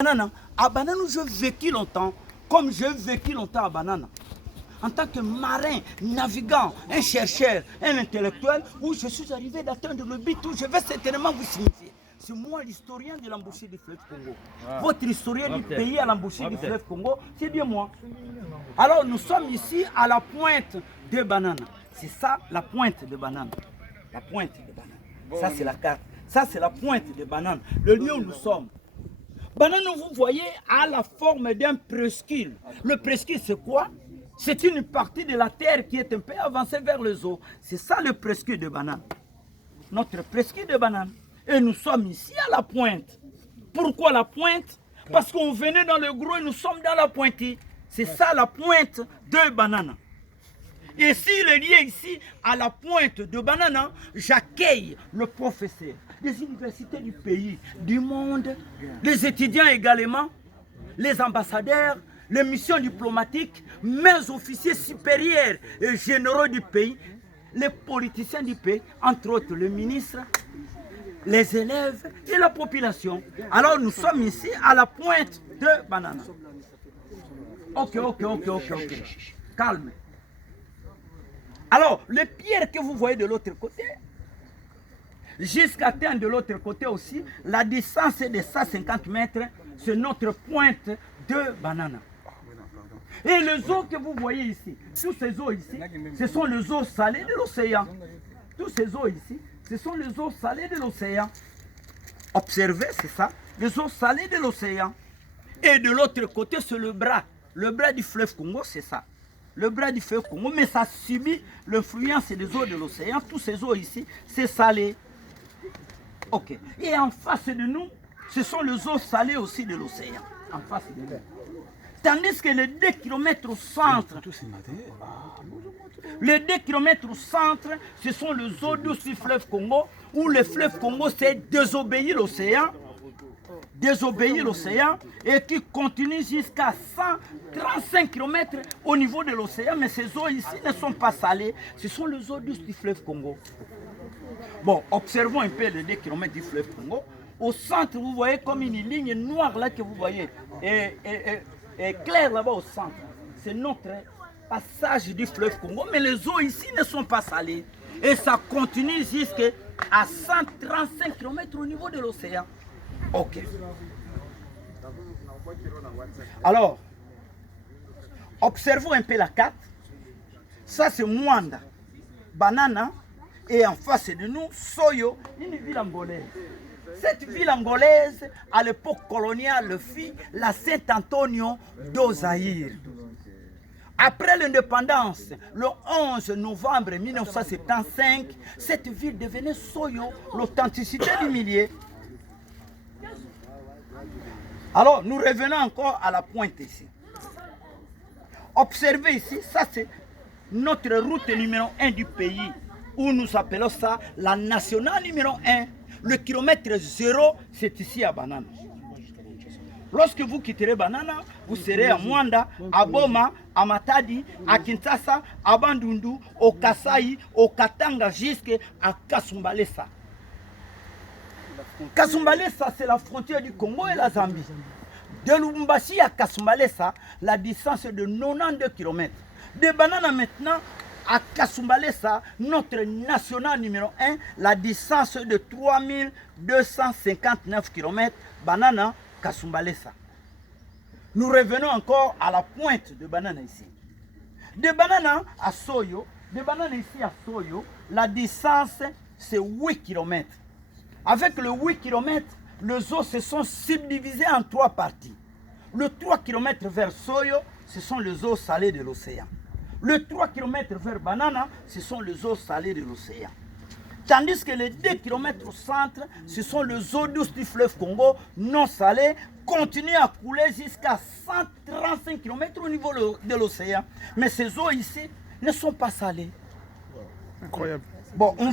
Banana, à Banana, j'ai vécu longtemps, comme j'ai vécu longtemps à Banana. En tant que marin, navigant, un chercheur, un intellectuel, où je suis arrivé d'atteindre le but où je vais certainement vous signifier. C'est moi l'historien de l'embouchure du fleuve Congo. Votre historien du pays à l'embouchure du fleuve Congo, c'est bien moi. Alors nous sommes ici à la pointe de Banana. C'est ça la pointe de Banana. La pointe de Banana. Ça c'est la carte. Ça c'est la pointe de Banana. Le lieu où nous sommes. Banane, vous voyez, a la forme d'un presqu'île. Le presqu'île, c'est quoi? C'est une partie de la terre qui est un peu avancée vers les eaux. C'est ça le presqu'île de Banane. Notre presqu'île de Banane. Et nous sommes ici à la pointe. Pourquoi la pointe? Parce qu'on venait dans le gros et nous sommes dans la pointille. C'est ça la pointe de Banane. Et s'il est lié ici à la pointe de Banana, j'accueille le professeur des universités du pays, du monde, les étudiants également, les ambassadeurs, les missions diplomatiques, mes officiers supérieurs et généraux du pays, les politiciens du pays, entre autres le ministre, les élèves et la population. Alors nous sommes ici à la pointe de Banana. Ok. Calme. Alors, les pierres que vous voyez de l'autre côté, jusqu'à atteindre de l'autre côté aussi, la distance est de 150 mètres, c'est notre pointe de Banana. Et les eaux que vous voyez ici, tous ces eaux ici, ce sont les eaux salées de l'océan. Tous ces eaux ici, ce sont les eaux salées de l'océan. Observez, c'est ça, les eaux salées de l'océan. Et de l'autre côté, c'est le bras du fleuve Congo, c'est ça. Le bras du fleuve Congo, mais ça subit l'influence des eaux de l'océan. Tous ces eaux ici, c'est salé. Ok. Et en face de nous, ce sont les eaux salées aussi de l'océan. En face de nous. Tandis que les 2 km au centre, les 2 km au centre, ce sont les eaux douces du fleuve Congo, où le fleuve Congo s'est désobéi l'océan. Et qui continue jusqu'à 135 km au niveau de l'océan. Mais ces eaux ici ne sont pas salées. Ce sont les eaux douces du fleuve Congo. Bon, observons un peu les 2 km du fleuve Congo. Au centre, vous voyez comme une ligne noire là que vous voyez. Et claire là-bas au centre. C'est notre passage du fleuve Congo. Mais les eaux ici ne sont pas salées. Et ça continue jusqu'à 135 km au niveau de l'océan. Ok. Alors, observons un peu la carte. Ça, c'est Mwanda, Banana, et en face de nous, Soyo, une ville angolaise. Cette ville angolaise, à l'époque coloniale, fit la Saint-Antonio do Zaïre. Après l'indépendance, le 11 novembre 1975, cette ville devenait Soyo, l'authenticité du milieu. Alors, nous revenons encore à la pointe ici. Observez ici, ça c'est notre route numéro 1 du pays, où nous appelons ça la nationale numéro 1. Le kilomètre 0, c'est ici à Banana. Lorsque vous quitterez Banana, vous serez à Mwanda, à Boma, à Matadi, à Kinshasa, à Bandundu, au Kasai, au Katanga, jusqu'à Kasumbalesa. Kasumbalesa, c'est la frontière du Congo et la Zambie. De Lubumbashi à Kasumbalesa, la distance est de 92 km. De Banana maintenant à Kasumbalesa, notre national numéro 1, la distance est de 3259 km. Banana, Kasumbalesa. Nous revenons encore à la pointe de Banana ici. De Banana à Soyo, la distance c'est 8 km. Avec le 8 km, les eaux se sont subdivisées en 3 parties. Le 3 km vers Soyo, ce sont les eaux salées de l'océan. Le 3 km vers Banana, ce sont les eaux salées de l'océan. Tandis que les 2 km au centre, ce sont les eaux douces du fleuve Congo, non salées, continuent à couler jusqu'à 135 km au niveau de l'océan. Mais ces eaux ici ne sont pas salées. Incroyable. Bon, on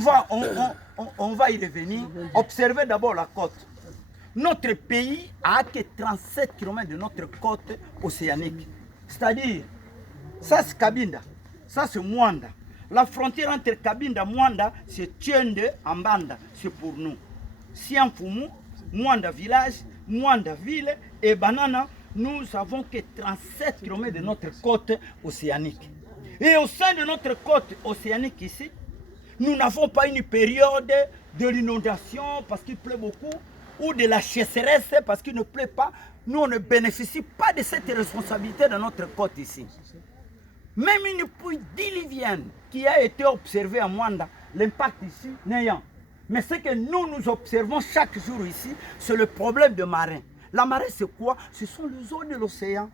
va y revenir. Observez d'abord la côte. Notre pays a que 37 km de notre côte océanique. C'est-à-dire, ça c'est Kabinda, ça c'est Mwanda. La frontière entre Kabinda et Mwanda, c'est Tiende Ambanda, c'est pour nous. Siamfumu, Mwanda village, Mwandaville et Banana, nous avons que 37 km de notre côte océanique. Et au sein de notre côte océanique ici, nous n'avons pas une période de l'inondation parce qu'il pleut beaucoup ou de la sécheresse parce qu'il ne pleut pas. Nous, on ne bénéficie pas de cette responsabilité dans notre côte ici. Même une pluie diluvienne qui a été observée à Mwanda, l'impact ici n'ayant. Mais ce que nous observons chaque jour ici, c'est le problème de marée. La marée, c'est quoi? Ce sont les eaux de l'océan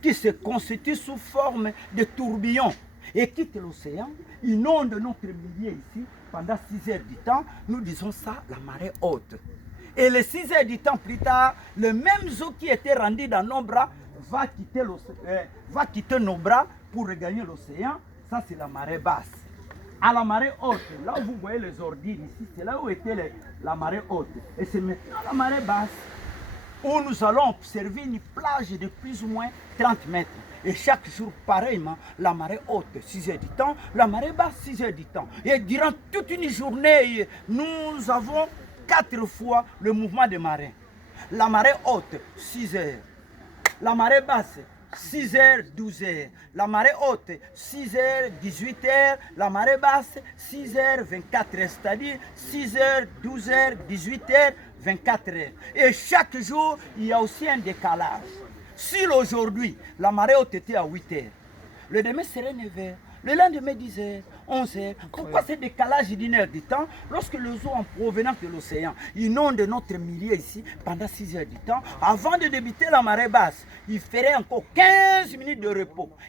qui se constituent sous forme de tourbillons et quittent l'océan, inondent notre milieu ici pendant 6 heures du temps. Nous disons ça, la marée haute. Et les 6 heures du temps plus tard, le même eau qui était rendu dans nos bras va quitter nos bras pour regagner l'océan. Ça, c'est la marée basse. À la marée haute, là où vous voyez les ordures ici, c'est là où était la marée haute. Et c'est maintenant la marée basse où nous allons observer une plage de plus ou moins 30 mètres. Et chaque jour, pareillement, la marée haute, 6 heures du temps, la marée basse, 6 heures du temps. Et durant toute une journée, nous avons 4 fois le mouvement de marée. La marée haute, 6 heures. La marée basse, 6 heures, 12 heures. La marée haute, 6 heures, 18 heures. La marée basse, 6 heures, 24 heures. C'est-à-dire 6 heures, 12 heures, 18 heures, 24 heures. Et chaque jour, il y a aussi un décalage. Si aujourd'hui, la marée haute était à 8 heures, le demain serait 9 heures. Le lendemain, 10 heures, 11 heures. Pourquoi ce décalage d'une heure du temps lorsque les eaux en provenance de l'océan inondent notre milieu ici pendant 6 heures du temps? Avant de débuter la marée basse, il ferait encore 15 minutes de repos.